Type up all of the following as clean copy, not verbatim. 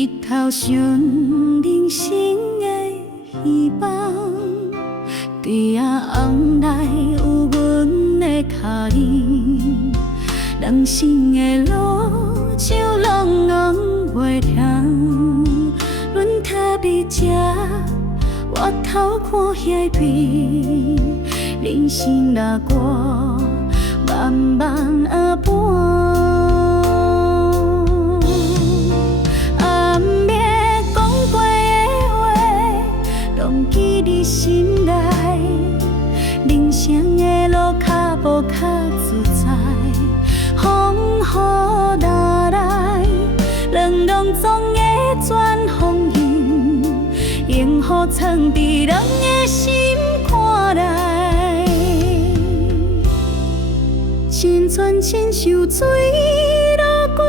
日头上人生的希望，对啊红内有阮的脚印，人生的路就拢袂长，阮踏伫这我头看遐边，人生若过慢慢啊搬。记伫心内，人生的路脚步较自在，风雨打来，两浪总会转风云，萤火藏伫人的心肝内，千泉千秋水流过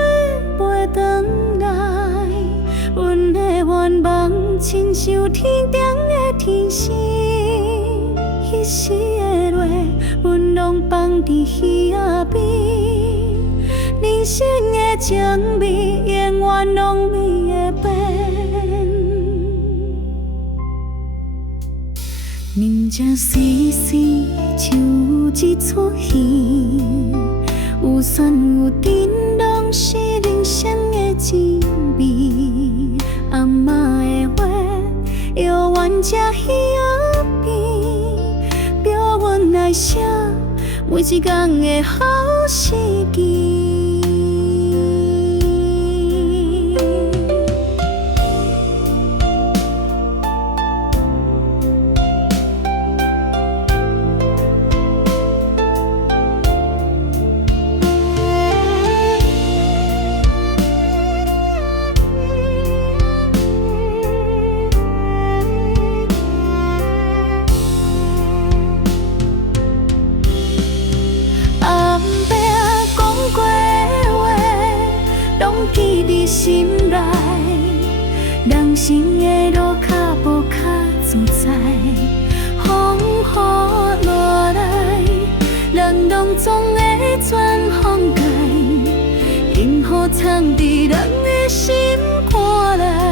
袂转来，阮的愿望亲像天顶的天星，彼时的落，阮拢放伫耳仔边，人生的情味永远拢美会变。人这世事像一出戏，有酸有甜，拢是人生的滋味。阿嬷的话，遥远这耳仔边，叫阮来写每一天的好时机。记伫心内，人生的路脚步较自在，风雨落来，人拢总会转风解，萤火藏伫人的心肝内。